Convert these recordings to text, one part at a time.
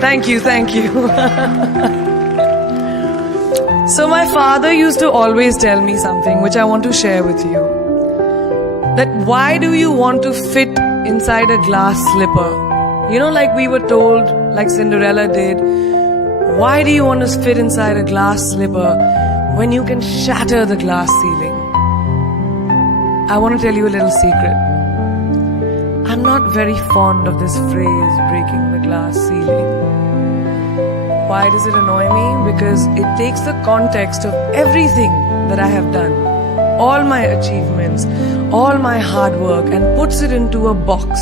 Thank you. So my father used to always tell me something which I want to share with you. That why do you want to fit inside a glass slipper? You know, like we were told, like Cinderella did, why do you want to fit inside a glass slipper when you can shatter the glass ceiling? I want to tell you a little secret. I'm not very fond of this phrase, breaking the glass ceiling. Why does it annoy me? Because it takes the context of everything that I have done, all my achievements, all my hard work, and puts it into a box.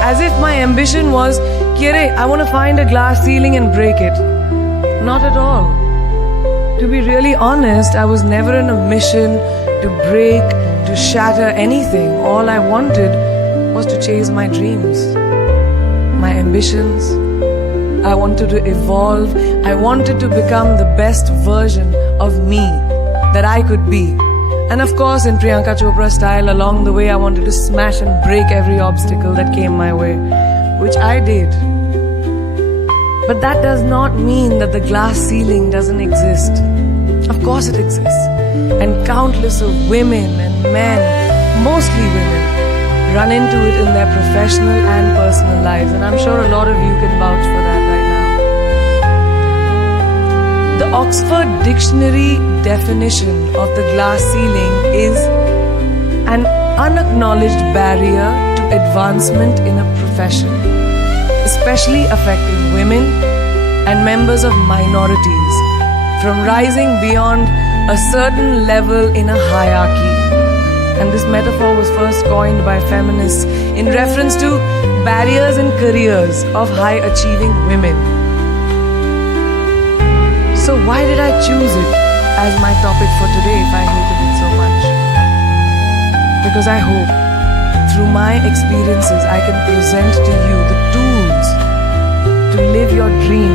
As if my ambition was, Kire, I want to find a glass ceiling and break it. Not at all. To be really honest, I was never on a mission to break, to shatter anything. All I wanted was to chase my dreams, my ambitions. I wanted to evolve. I wanted to become the best version of me that I could be. And of course, in Priyanka Chopra style, along the way, I wanted to smash and break every obstacle that came my way, which I did. But that does not mean that the glass ceiling doesn't exist. Of course it exists. And countless of women and men, mostly women, run into it in their professional and personal lives. And I'm sure a lot of you can vouch for that right now. The Oxford Dictionary definition of the glass ceiling is an unacknowledged barrier to advancement in a profession, especially affecting women and members of minorities from rising beyond a certain level in a hierarchy. And this metaphor was first coined by feminists in reference to barriers in careers of high-achieving women. So why did I choose it as my topic for today if I hated it so much? Because I hope through my experiences I can present to you the tools to live your dream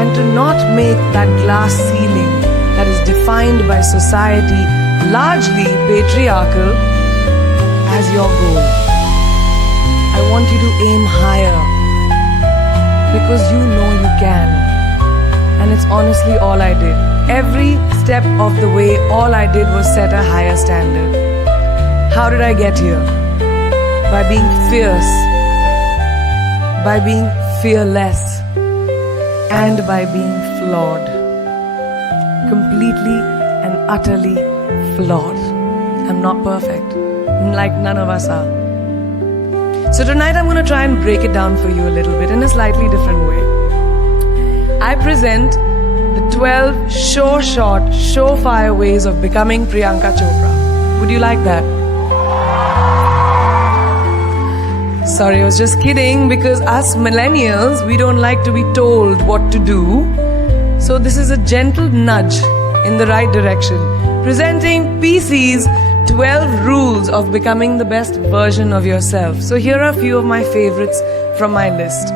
and to not make that glass ceiling that is defined by society, largely patriarchal, as your goal. I want you to aim higher because you know you can. And it's honestly all I did. Every step of the way, all I did was set a higher standard. How did I get here? By being fierce, by being fearless, and by being flawed. Completely and utterly flawed. I'm not perfect, like none of us are. So tonight I'm going to try and break it down for you a little bit in a slightly different way. I present the 12 short, surefire ways of becoming Priyanka Chopra. Would you like that? Sorry, I was just kidding, because us millennials, we don't like to be told what to do. So this is a gentle nudge in the right direction, presenting PC's 12 rules of becoming the best version of yourself. So here are a few of my favorites from my list.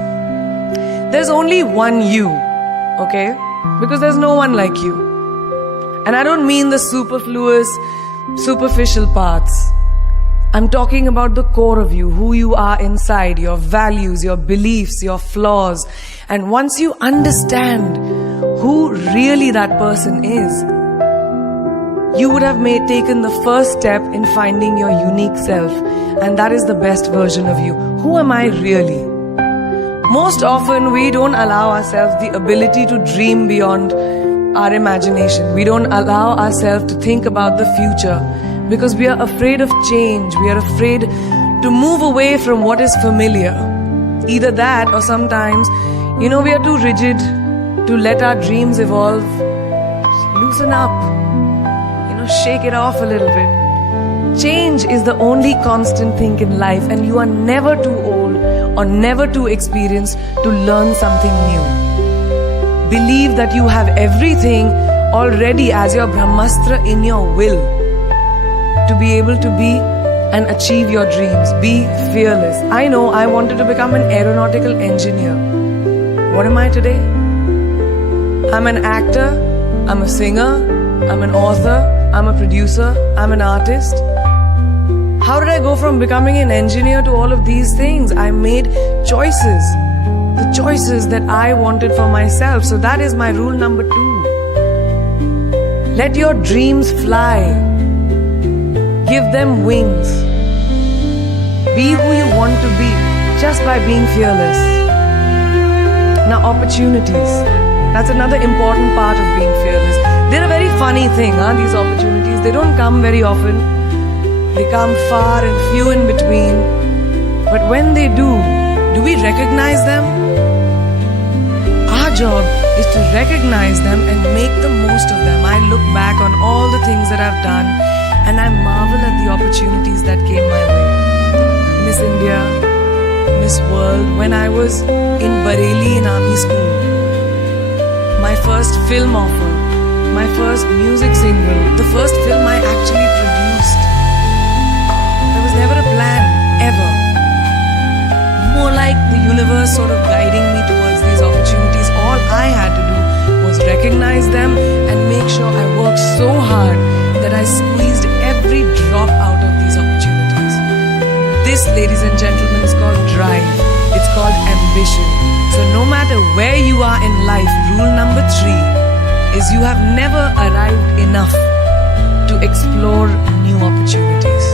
There's only one you, okay? Because there's no one like you. And I don't mean the superfluous, superficial parts. I'm talking about the core of you, who you are inside, your values, your beliefs, your flaws. And once you understand who really that person is, you would have taken the first step in finding your unique self. And that is the best version of you. Who am I really? Most often, we don't allow ourselves the ability to dream beyond our imagination. We don't allow ourselves to think about the future because we are afraid of change. We are afraid to move away from what is familiar. Either that, or sometimes, we are too rigid to let our dreams evolve. Loosen up. Shake it off a little bit. Change is the only constant thing in life, and you are never too old or never too experienced to learn something new. Believe that you have everything already as your Brahmastra in your will to be able to be and achieve your dreams. Be fearless. I know I wanted to become an aeronautical engineer. What am I today? I'm an actor, I'm a singer, I'm an author, I'm a producer, I'm an artist. How did I go from becoming an engineer to all of these things? I made choices. The choices that I wanted for myself. So that is my rule number 2. Let your dreams fly. Give them wings. Be who you want to be just by being fearless. Now, opportunities. That's another important part of being fearless. They're a very funny thing, these opportunities. They don't come very often. They come far and few in between. But when they do we recognize them? Our job is to recognize them and make the most of them. I look back on all the things that I've done and I marvel at the opportunities that came my way. Miss India, Miss World, when I was in Bareilly in army school, my first film offer, my first music single, the first film I actually produced. There was never a plan, ever. More like the universe sort of guiding me towards these opportunities. All I had to do was recognize them and make sure I worked so hard that I squeezed every drop out of these opportunities. This, ladies and gentlemen, is called drive. It's called ambition. So no matter where you are in life, rule number 3 is you have never arrived enough to explore new opportunities.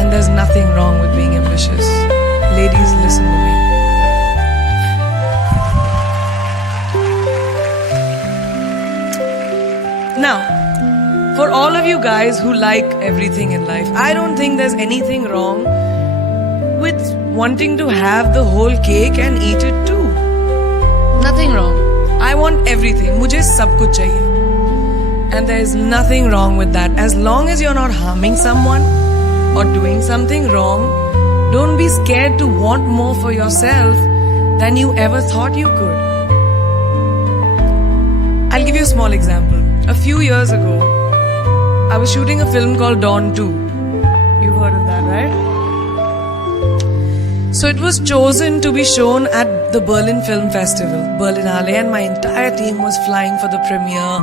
And there's nothing wrong with being ambitious. Ladies, listen to me. Now, for all of you guys who like everything in life, I don't think there's anything wrong with wanting to have the whole cake and eat it too. Nothing wrong. I want everything. मुझे सब कुछ चाहिए. And there is nothing wrong with that. As long as you're not harming someone or doing something wrong, don't be scared to want more for yourself than you ever thought you could. I'll give you a small example. A few years ago, I was shooting a film called Dawn 2. You've heard of that, right? So it was chosen to be shown at the Berlin Film Festival, Berlinale, and my entire team was flying for the premiere,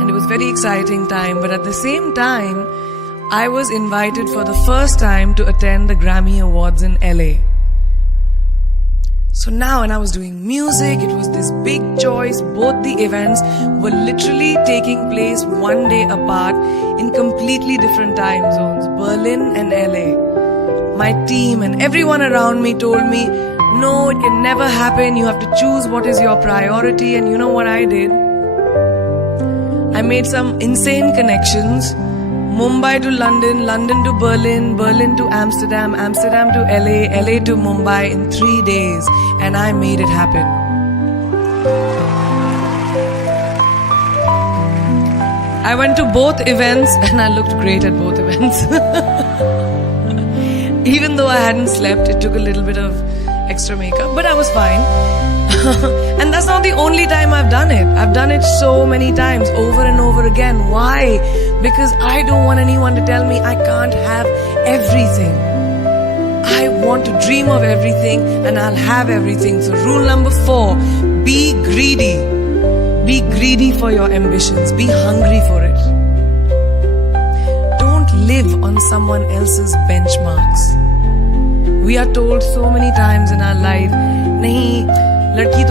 and it was a very exciting time. But at the same time, I was invited for the first time to attend the Grammy Awards in LA. So now when I was doing music, it was this big choice. Both the events were literally taking place one day apart in completely different time zones, Berlin and LA. My team and everyone around me told me, no, it can never happen. You have to choose what is your priority. And you know what I did? I made some insane connections. Mumbai to London, London to Berlin, Berlin to Amsterdam, Amsterdam to LA, LA to Mumbai in 3 days. And I made it happen. I went to both events and I looked great at both events. Even though I hadn't slept, it took a little bit of extra makeup, but I was fine. And that's not the only time I've done it. I've done it so many times, over and over again. Why? Because I don't want anyone to tell me I can't have everything. I want to dream of everything and I'll have everything. So rule number 4, be greedy. Be greedy for your ambitions. Be hungry for it. Don't live on someone else's benchmarks. We are told so many times in our life, नहीं, लड़की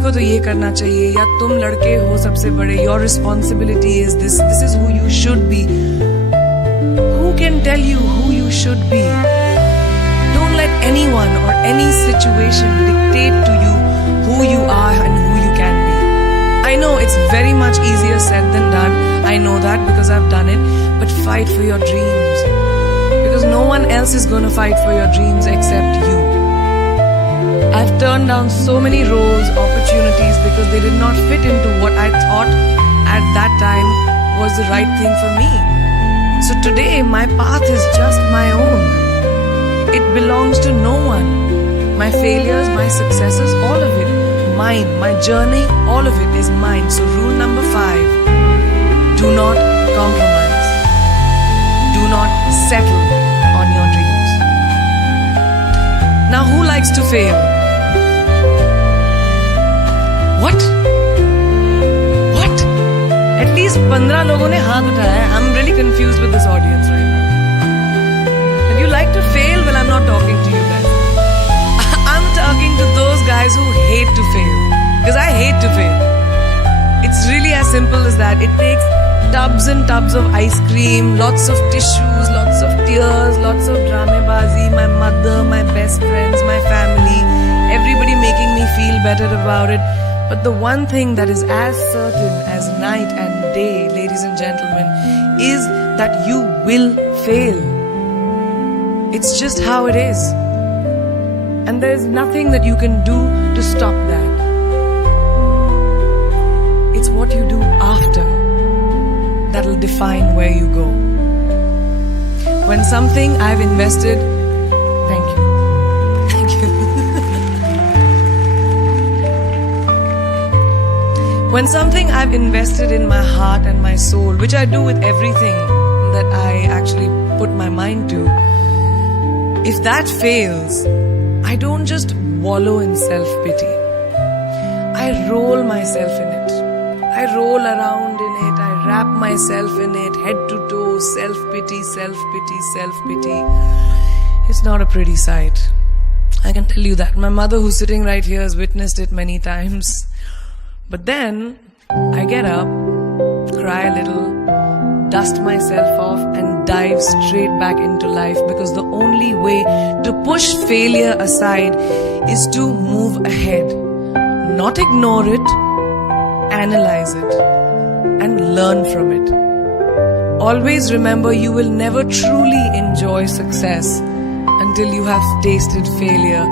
को तो ये करना चाहिए, या तुम लड़के हो सबसे बड़े, your responsibility is this is who you should be. Who can tell you who you should be? Don't let anyone or any situation dictate to you who you are and who you can be. I know it's very much easier said than done. I know that because I've done it. But fight for your dreams. Because no one else is going to fight for your dreams except you. I've turned down so many roles, opportunities because they did not fit into what I thought at that time was the right thing for me. So today my path is just my own. It belongs to no one. My failures, my successes, all of it, mine. My journey, all of it is mine. So rule number 5, do not compromise. Do not settle on your dreams. Now who likes to fail? What? At least 15 लोगों ने हाथ उठाया है. I'm really confused with this audience right now. You like to fail? Well, I'm not talking to you guys. I'm talking to those guys who hate to fail. Because I hate to fail. It's really as simple as that. It takes tubs and tubs of ice cream, lots of tissues, lots of tears, lots of dramabazi, my mother, my best friends, my family, everybody making me feel better about it. But the one thing that is as certain as night and day, ladies and gentlemen, is that you will fail. It's just how it is. And there is nothing that you can do to stop that. It's what you do after that'll define where you go. When something I've invested, thank you. When something I've invested in my heart and my soul, which I do with everything that I actually put my mind to, if that fails, I don't just wallow in self-pity. I roll myself in it. I roll around in it. I wrap myself in it, head to toe, self-pity, self-pity, self-pity. It's not a pretty sight. I can tell you that. My mother, who's sitting right here, has witnessed it many times. But then, I get up, cry a little, dust myself off and dive straight back into life, because the only way to push failure aside is to move ahead. Not ignore it, analyze it, and learn from it. Always remember, you will never truly enjoy success until you have tasted failure.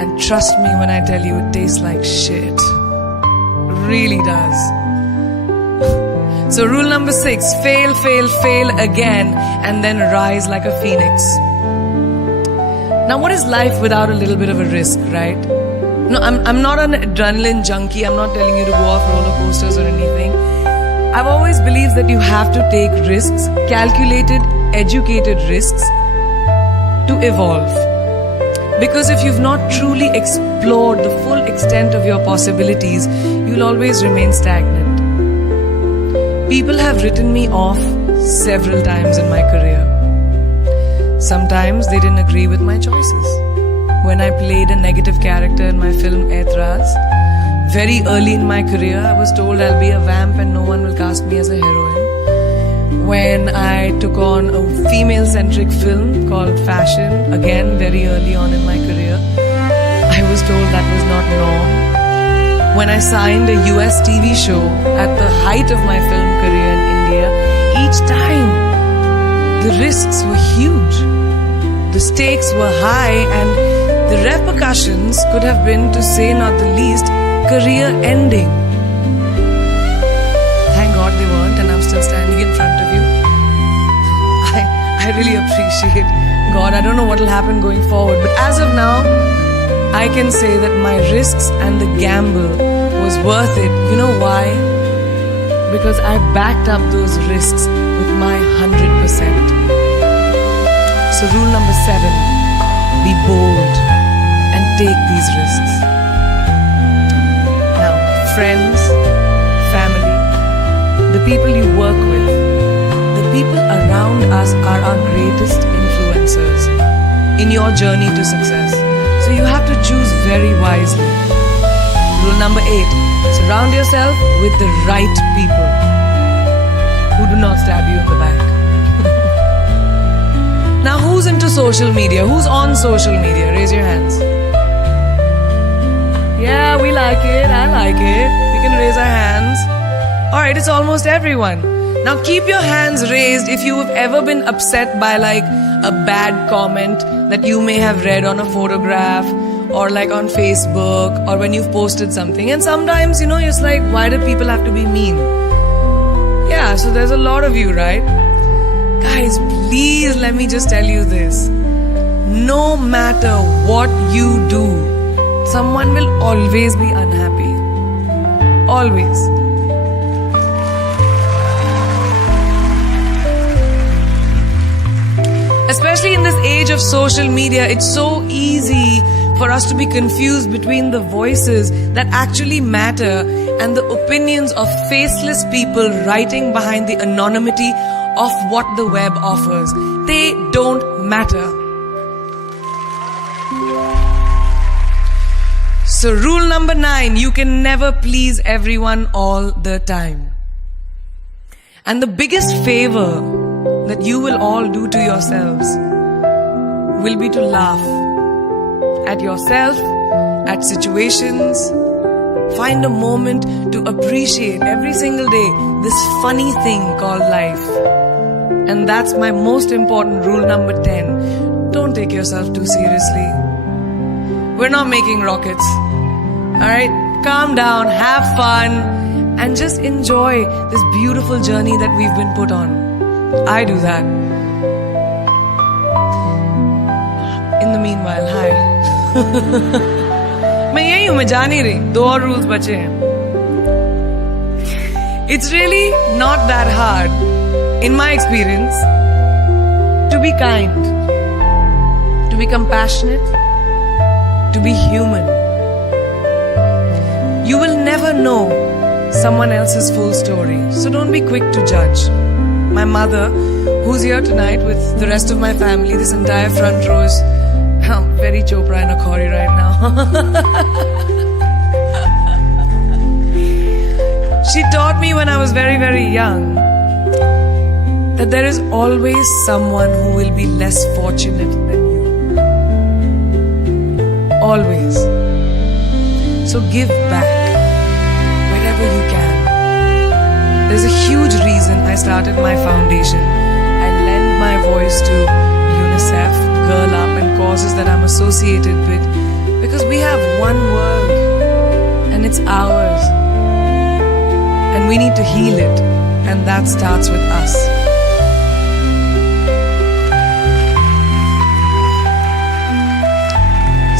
And trust me when I tell you, it tastes like shit. Really does. So rule number 6, fail, fail, fail again, and then rise like a phoenix. Now what is life without a little bit of a risk, right? No, I'm not an adrenaline junkie. I'm not telling you to go off roller coasters or anything. I've always believed that you have to take risks, calculated, educated risks, to evolve. Because if you've not truly explored the full extent of your possibilities, you'll always remain stagnant. People have written me off several times in my career. Sometimes they didn't agree with my choices. When I played a negative character in my film Aitraz, very early in my career, I was told I'll be a vamp and no one will cast me as a heroine. When I took on a female-centric film called Fashion, again very early on in my career, I was told that was not norm. When I signed a US TV show at the height of my film career in India, each time the risks were huge. The stakes were high and the repercussions could have been, to say not the least, career ending. Thank God they weren't, and I'm still standing in front of you. I really appreciate God. I don't know what will happen going forward, but as of now, I can say that my risks and the gamble was worth it. You know why? Because I backed up those risks with my 100%. So rule number 7, be bold and take these risks. Now, friends, family, the people you work with, the people around us are our greatest influencers in your journey to success. So you have to choose very wisely. Rule number 8, surround yourself with the right people who do not stab you in the back. Now, who's into social media? Who's on social media? Raise your hands. Yeah, we like it. I like it. We can raise our hands. Alright, it's almost everyone. Now keep your hands raised if you have ever been upset by like a bad comment that you may have read on a photograph or like on Facebook or when you've posted something. And sometimes, you know, it's like, why do people have to be mean? Yeah, so there's a lot of you, right? Guys, please let me just tell you this. No matter what you do, someone will always be unhappy. Always. Especially in this age of social media, it's so easy for us to be confused between the voices that actually matter and the opinions of faceless people writing behind the anonymity of what the web offers. They don't matter. So rule number 9, you can never please everyone all the time. And the biggest favor that you will all do to yourselves will be to laugh at yourself, at situations. Find a moment to appreciate every single day this funny thing called life. And that's my most important rule number 10. Don't take yourself too seriously. We're not making rockets. Alright? Calm down, have fun, and just enjoy this beautiful journey that we've been put on. I do that. In the meanwhile, hi. मैं यही हूँ, मैं जा नहीं रही. 2 और rules बचे हैं. It's really not that hard, in my experience, to be kind, to be compassionate, to be human. You will never know someone else's full story, so don't be quick to judge. My mother, who's here tonight with the rest of my family, this entire front row is very Chopra and Akhori right now. She taught me when I was very, very young that there is always someone who will be less fortunate than you. Always. So give back wherever you can. There's a huge reason I started my foundation. I lend my voice to UNICEF, Girl Up, and causes that I'm associated with, because we have one world and it's ours. And we need to heal it, and that starts with us.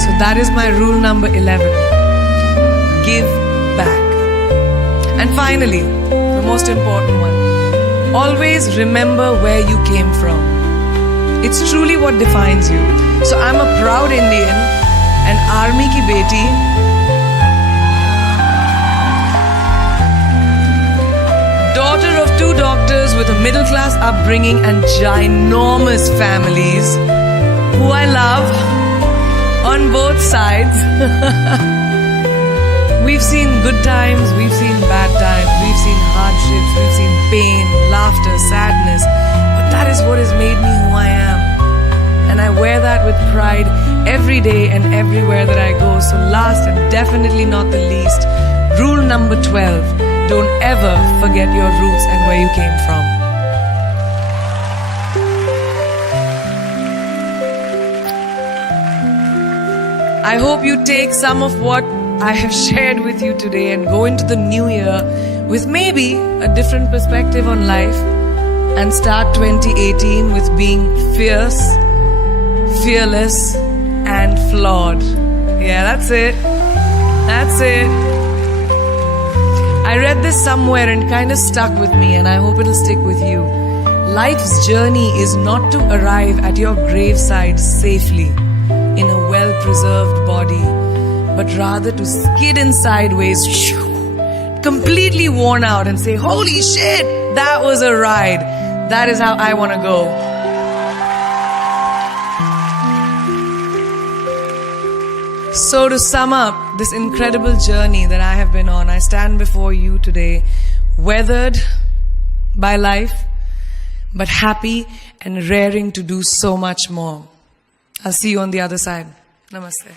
So that is my rule number 11. Give back. And finally, the most important one, always remember where you came from. It's truly what defines you. So I'm a proud Indian, an army ki beti, daughter of 2 doctors with a middle class upbringing and ginormous families who I love on both sides. We've seen good times, we've seen bad times, we've seen hardships, we've seen pain, laughter, sadness. But that is what has made me who I am. And I wear that with pride every day and everywhere that I go. So last and definitely not the least, rule number 12. Don't ever forget your roots and where you came from. I hope you take some of what I have shared with you today and go into the new year with maybe a different perspective on life and start 2018 with being fierce, fearless, and flawed. Yeah, that's it. That's it. I read this somewhere and kind of stuck with me, and I hope it'll stick with you. Life's journey is not to arrive at your graveside safely in a well-preserved body, but rather to skid in sideways, completely worn out, and say, holy shit, that was a ride. That is how I want to go. So to sum up this incredible journey that I have been on, I stand before you today, weathered by life, but happy and raring to do so much more. I'll see you on the other side. Namaste.